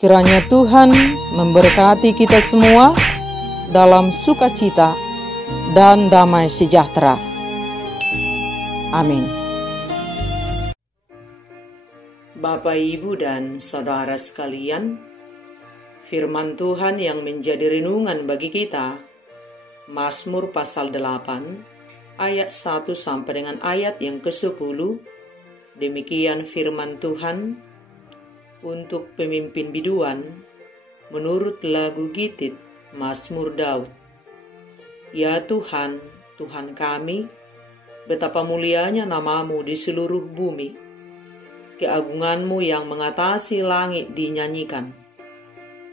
Kiranya Tuhan memberkati kita semua dalam sukacita dan damai sejahtera. Amin. Bapak, Ibu, dan Saudara sekalian, firman Tuhan yang menjadi renungan bagi kita, Mazmur pasal 8, ayat 1 sampai dengan ayat yang ke-10, demikian firman Tuhan. Untuk pemimpin biduan, menurut lagu Gitit, Mazmur Daud. Ya Tuhan, Tuhan kami, betapa mulianya namamu di seluruh bumi. Keagunganmu yang mengatasi langit dinyanyikan.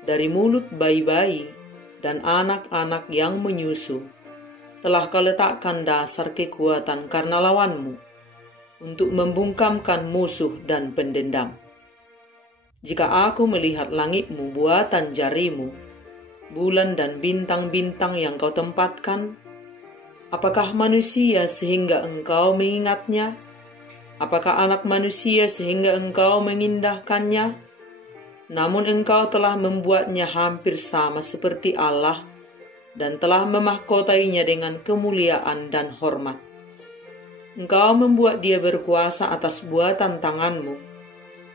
Dari mulut bayi-bayi dan anak-anak yang menyusu, telah kau letakkan dasar kekuatan karena lawanmu, untuk membungkamkan musuh dan pendendam. Jika aku melihat langitmu buatan jarimu, bulan dan bintang-bintang yang kau tempatkan, apakah manusia sehingga engkau mengingatnya? Apakah anak manusia sehingga engkau mengindahkannya? Namun engkau telah membuatnya hampir sama seperti Allah dan telah memahkotainya dengan kemuliaan dan hormat. Engkau membuat dia berkuasa atas buatan tanganmu.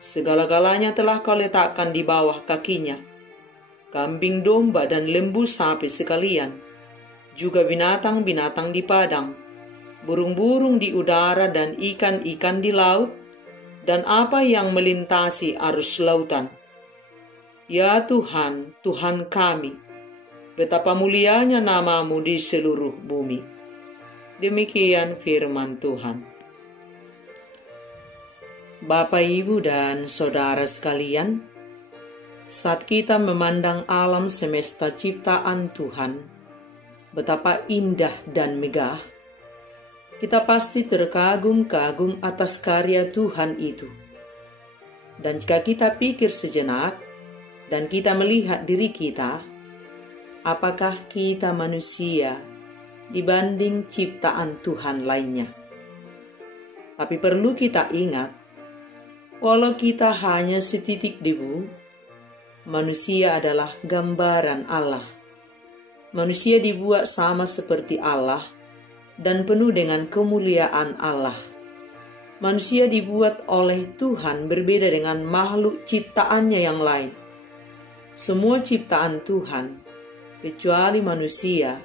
Segala-galanya telah kau letakkan di bawah kakinya. Kambing domba dan lembu sapi sekalian, juga binatang-binatang di padang, burung-burung di udara dan ikan-ikan di laut, dan apa yang melintasi arus lautan. Ya Tuhan, Tuhan kami, betapa mulianya namamu di seluruh bumi. Demikian firman Tuhan. Bapak, Ibu, dan Saudara sekalian, saat kita memandang alam semesta ciptaan Tuhan, betapa indah dan megah, kita pasti terkagum-kagum atas karya Tuhan itu. Dan jika kita pikir sejenak, dan kita melihat diri kita, apakah kita manusia dibanding ciptaan Tuhan lainnya? Tapi perlu kita ingat, walau kita hanya setitik debu, manusia adalah gambaran Allah. Manusia dibuat sama seperti Allah dan penuh dengan kemuliaan Allah. Manusia dibuat oleh Tuhan berbeda dengan makhluk ciptaannya yang lain. Semua ciptaan Tuhan, kecuali manusia,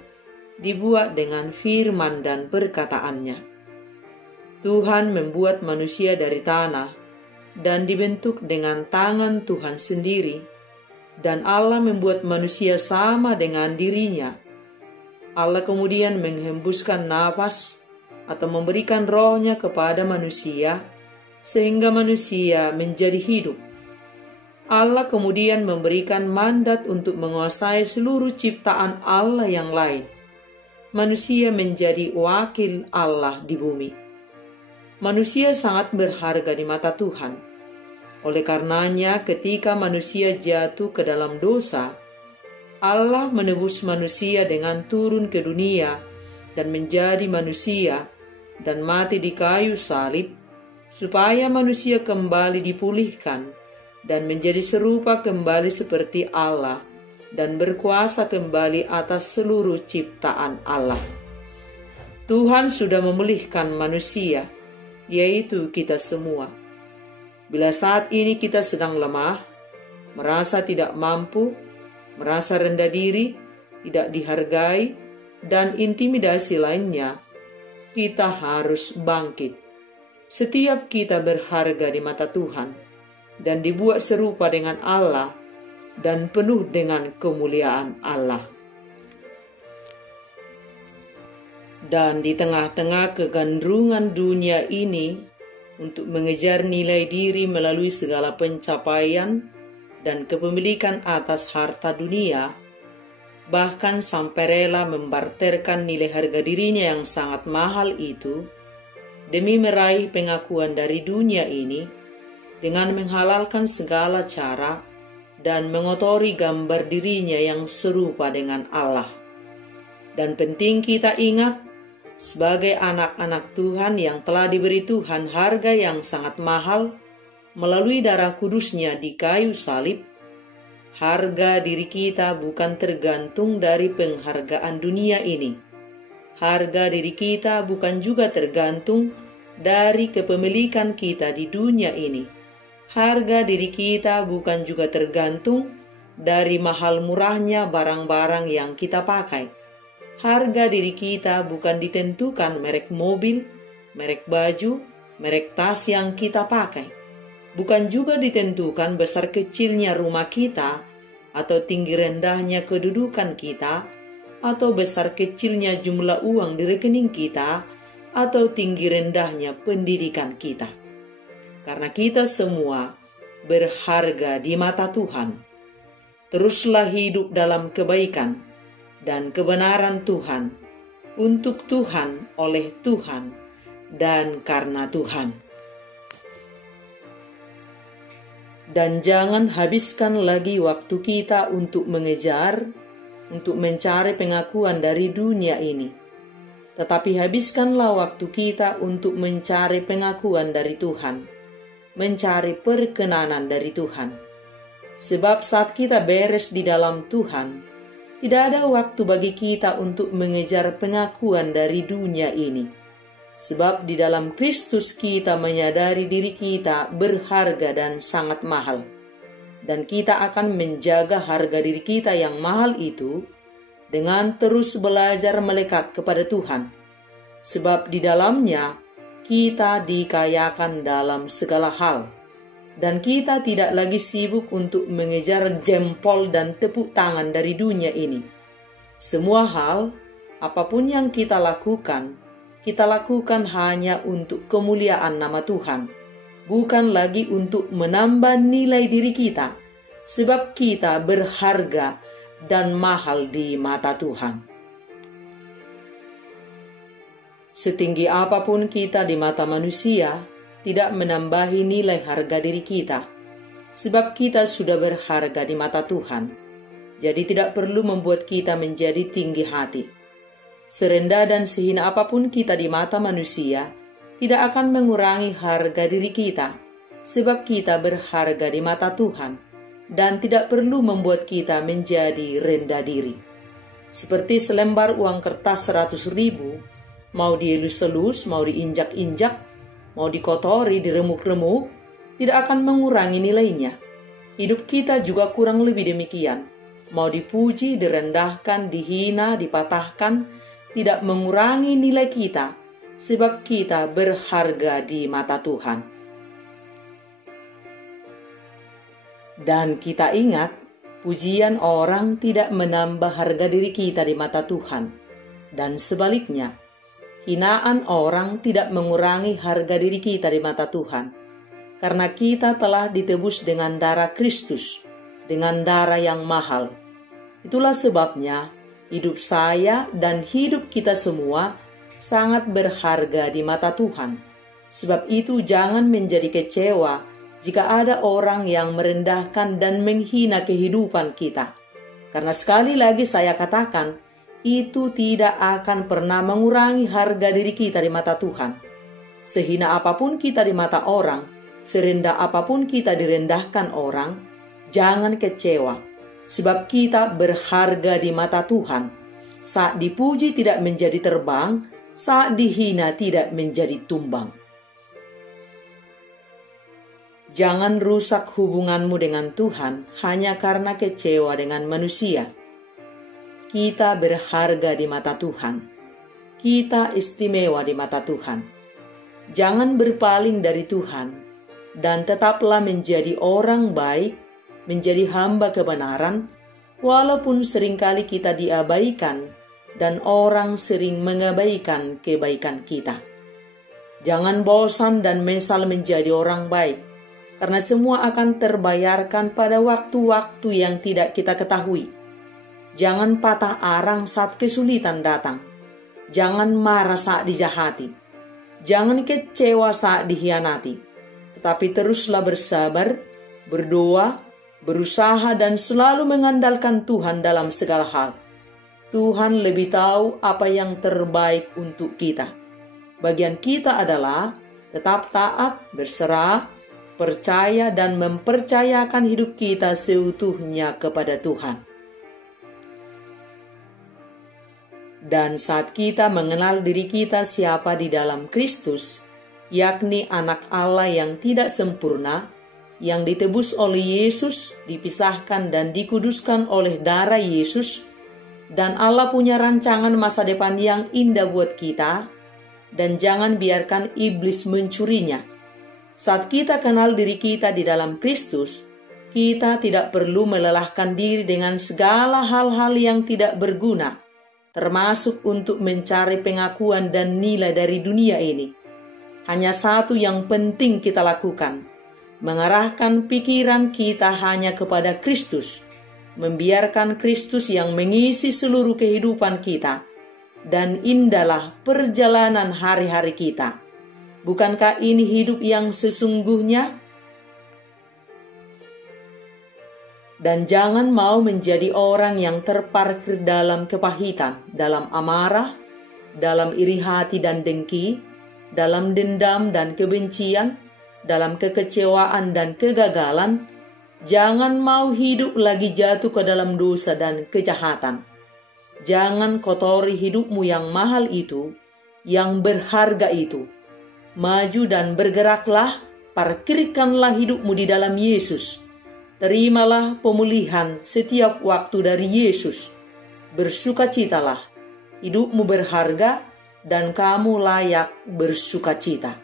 dibuat dengan firman dan perkataannya. Tuhan membuat manusia dari tanah dan dibentuk dengan tangan Tuhan sendiri, dan Allah membuat manusia sama dengan dirinya. Allah kemudian menghembuskan nafas atau memberikan rohnya kepada manusia, sehingga manusia menjadi hidup. Allah kemudian memberikan mandat untuk menguasai seluruh ciptaan Allah yang lain. Manusia menjadi wakil Allah di bumi. Manusia sangat berharga di mata Tuhan. Oleh karenanya, ketika manusia jatuh ke dalam dosa, Allah menebus manusia dengan turun ke dunia dan menjadi manusia dan mati di kayu salib, supaya manusia kembali dipulihkan dan menjadi serupa kembali seperti Allah dan berkuasa kembali atas seluruh ciptaan Allah. Tuhan sudah memulihkan manusia, yaitu kita semua. Bila saat ini kita sedang lemah, merasa tidak mampu, merasa rendah diri, tidak dihargai, dan intimidasi lainnya, kita harus bangkit. Setiap kita berharga di mata Tuhan dan dibuat serupa dengan Allah dan penuh dengan kemuliaan Allah. Dan di tengah-tengah kegandrungan dunia ini, untuk mengejar nilai diri melalui segala pencapaian dan kepemilikan atas harta dunia, bahkan sampai rela membarterkan nilai harga dirinya yang sangat mahal itu demi meraih pengakuan dari dunia ini, dengan menghalalkan segala cara dan mengotori gambar dirinya yang serupa dengan Allah. Dan penting kita ingat, sebagai anak-anak Tuhan yang telah diberi Tuhan harga yang sangat mahal melalui darah kudusnya di kayu salib, Harga diri kita bukan tergantung dari penghargaan dunia ini. Harga diri kita bukan juga tergantung dari kepemilikan kita di dunia ini. Harga diri kita bukan juga tergantung dari mahal murahnya barang-barang yang kita pakai. Harga diri kita bukan ditentukan merek mobil, merek baju, merek tas yang kita pakai. Bukan juga ditentukan besar kecilnya rumah kita, atau tinggi rendahnya kedudukan kita, atau besar kecilnya jumlah uang di rekening kita, atau tinggi rendahnya pendidikan kita. Karena kita semua berharga di mata Tuhan. Teruslah hidup dalam kebaikan dan kebenaran Tuhan, untuk Tuhan, oleh Tuhan, dan karena Tuhan. Dan jangan habiskan lagi waktu kita untuk mengejar, untuk mencari pengakuan dari dunia ini. Tetapi habiskanlah waktu kita untuk mencari pengakuan dari Tuhan, mencari perkenanan dari Tuhan. Sebab saat kita beres di dalam Tuhan, tidak ada waktu bagi kita untuk mengejar pengakuan dari dunia ini. Sebab di dalam Kristus kita menyadari diri kita berharga dan sangat mahal. Dan kita akan menjaga harga diri kita yang mahal itu dengan terus belajar melekat kepada Tuhan. Sebab di dalamnya kita dikayakan dalam segala hal. Dan kita tidak lagi sibuk untuk mengejar jempol dan tepuk tangan dari dunia ini. Semua hal, apapun yang kita lakukan hanya untuk kemuliaan nama Tuhan, bukan lagi untuk menambah nilai diri kita, sebab kita berharga dan mahal di mata Tuhan. Setinggi apapun kita di mata manusia, tidak menambahi nilai harga diri kita, sebab kita sudah berharga di mata Tuhan. Jadi tidak perlu membuat kita menjadi tinggi hati. Serendah dan sehina apapun kita di mata manusia, tidak akan mengurangi harga diri kita, sebab kita berharga di mata Tuhan, dan tidak perlu membuat kita menjadi rendah diri. Seperti selembar uang kertas 100.000, mau dielus-elus, mau diinjak-injak, mau dikotori, diremuk-remuk, tidak akan mengurangi nilainya. Hidup kita juga kurang lebih demikian. Mau dipuji, direndahkan, dihina, dipatahkan, tidak mengurangi nilai kita, sebab kita berharga di mata Tuhan. Dan kita ingat, pujian orang tidak menambah harga diri kita di mata Tuhan. Dan sebaliknya, hinaan orang tidak mengurangi harga diri kita di mata Tuhan, karena kita telah ditebus dengan darah Kristus, dengan darah yang mahal. Itulah sebabnya hidup saya dan hidup kita semua sangat berharga di mata Tuhan. Sebab itu jangan menjadi kecewa jika ada orang yang merendahkan dan menghina kehidupan kita. Karena sekali lagi saya katakan, itu tidak akan pernah mengurangi harga diri kita di mata Tuhan. Sehina apapun kita di mata orang, serendah apapun kita direndahkan orang, jangan kecewa, sebab kita berharga di mata Tuhan. Saat dipuji tidak menjadi terbang, saat dihina tidak menjadi tumbang. Jangan rusak hubunganmu dengan Tuhan hanya karena kecewa dengan manusia. Kita berharga di mata Tuhan. Kita istimewa di mata Tuhan. Jangan berpaling dari Tuhan, dan tetaplah menjadi orang baik, menjadi hamba kebenaran, walaupun seringkali kita diabaikan, dan orang sering mengabaikan kebaikan kita. Jangan bosan dan menyesal menjadi orang baik, karena semua akan terbayarkan pada waktu-waktu yang tidak kita ketahui. Jangan patah arang saat kesulitan datang. Jangan marah saat dijahati. Jangan kecewa saat dikhianati. Tetapi teruslah bersabar, berdoa, berusaha dan selalu mengandalkan Tuhan dalam segala hal. Tuhan lebih tahu apa yang terbaik untuk kita. Bagian kita adalah tetap taat, berserah, percaya dan mempercayakan hidup kita seutuhnya kepada Tuhan. Dan saat kita mengenal diri kita siapa di dalam Kristus, yakni anak Allah yang tidak sempurna, yang ditebus oleh Yesus, dipisahkan dan dikuduskan oleh darah Yesus, dan Allah punya rancangan masa depan yang indah buat kita, dan jangan biarkan iblis mencurinya. Saat kita kenal diri kita di dalam Kristus, kita tidak perlu melelahkan diri dengan segala hal-hal yang tidak berguna, termasuk untuk mencari pengakuan dan nilai dari dunia ini. Hanya satu yang penting kita lakukan, mengarahkan pikiran kita hanya kepada Kristus, membiarkan Kristus yang mengisi seluruh kehidupan kita, dan indahlah perjalanan hari-hari kita. Bukankah ini hidup yang sesungguhnya? Dan jangan mau menjadi orang yang terparkir dalam kepahitan, dalam amarah, dalam iri hati dan dengki, dalam dendam dan kebencian, dalam kekecewaan dan kegagalan. Jangan mau hidup lagi jatuh ke dalam dosa dan kejahatan. Jangan kotori hidupmu yang mahal itu, yang berharga itu. Maju dan bergeraklah, parkirkanlah hidupmu di dalam Yesus. Terimalah pemulihan setiap waktu dari Yesus. Bersukacitalah, hidupmu berharga dan kamu layak bersukacita.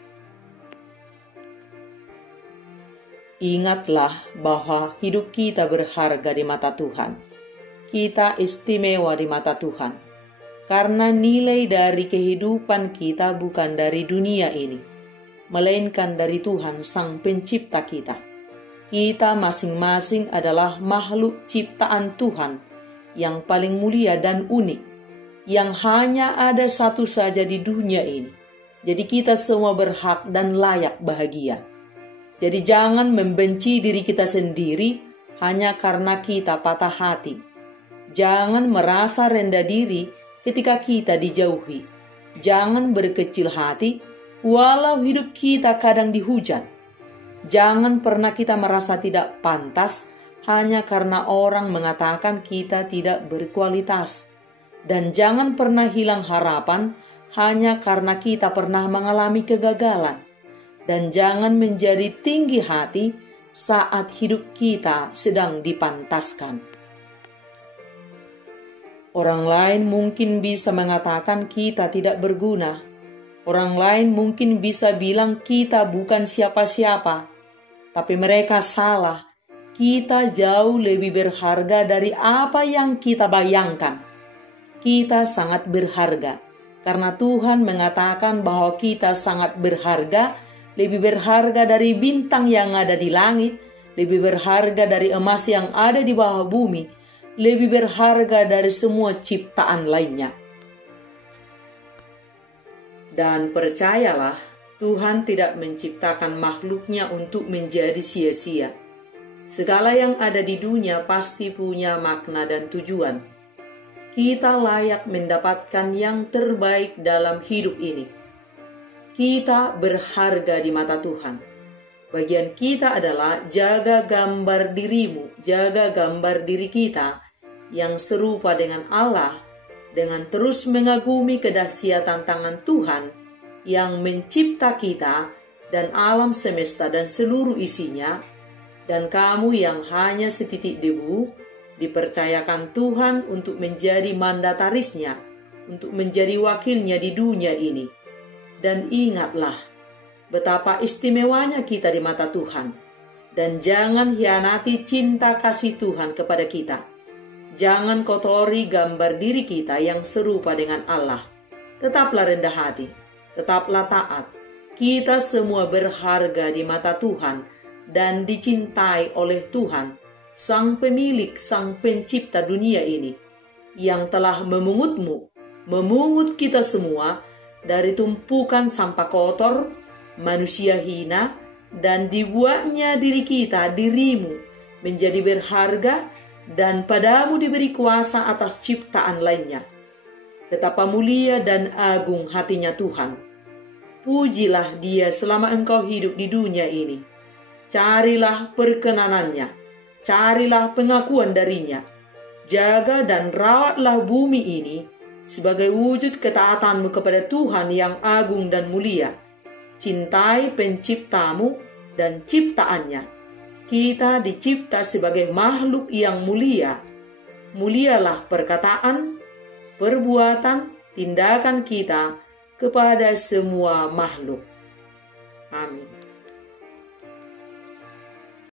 Ingatlah bahwa hidup kita berharga di mata Tuhan. Kita istimewa di mata Tuhan. Karena nilai dari kehidupan kita bukan dari dunia ini, melainkan dari Tuhan Sang Pencipta kita. Kita masing-masing adalah makhluk ciptaan Tuhan yang paling mulia dan unik, yang hanya ada satu saja di dunia ini. Jadi kita semua berhak dan layak bahagia. Jadi jangan membenci diri kita sendiri hanya karena kita patah hati. Jangan merasa rendah diri ketika kita dijauhi. Jangan berkecil hati walau hidup kita kadang dihujat. Jangan pernah kita merasa tidak pantas hanya karena orang mengatakan kita tidak berkualitas. Dan jangan pernah hilang harapan hanya karena kita pernah mengalami kegagalan. Dan jangan menjadi tinggi hati saat hidup kita sedang dipantaskan. Orang lain mungkin bisa mengatakan kita tidak berguna. Orang lain mungkin bisa bilang kita bukan siapa-siapa. Tapi mereka salah. Kita jauh lebih berharga dari apa yang kita bayangkan. Kita sangat berharga. Karena Tuhan mengatakan bahwa kita sangat berharga, lebih berharga dari bintang yang ada di langit, lebih berharga dari emas yang ada di bawah bumi, lebih berharga dari semua ciptaan lainnya. Dan percayalah, Tuhan tidak menciptakan makhluknya untuk menjadi sia-sia. Segala yang ada di dunia pasti punya makna dan tujuan. Kita layak mendapatkan yang terbaik dalam hidup ini. Kita berharga di mata Tuhan. Bagian kita adalah jaga gambar dirimu, jaga gambar diri kita yang serupa dengan Allah, dengan terus mengagumi kedahsyatan tangan Tuhan yang mencipta kita dan alam semesta dan seluruh isinya, dan kamu yang hanya setitik debu, dipercayakan Tuhan untuk menjadi mandatarisnya, untuk menjadi wakilnya di dunia ini. Dan ingatlah betapa istimewanya kita di mata Tuhan. Dan jangan hianati cinta kasih Tuhan kepada kita. Jangan kotori gambar diri kita yang serupa dengan Allah. Tetaplah rendah hati, tetaplah taat. Kita semua berharga di mata Tuhan dan dicintai oleh Tuhan, Sang Pemilik, Sang Pencipta dunia ini, yang telah memungut kita semua dari tumpukan sampah kotor, manusia hina, dan dibuatnya dirimu menjadi berharga, dan padamu diberi kuasa atas ciptaan lainnya. Betapa mulia dan agung hatinya Tuhan. Pujilah Dia selama engkau hidup di dunia ini. carilah perkenanannya, carilah pengakuan darinya. Jaga dan rawatlah bumi ini sebagai wujud ketaatanmu kepada Tuhan yang agung dan mulia. Cintai penciptamu dan ciptaannya. Kita dicipta sebagai makhluk yang mulia. Mulialah perkataan, perbuatan, tindakan kita kepada semua makhluk. Amin.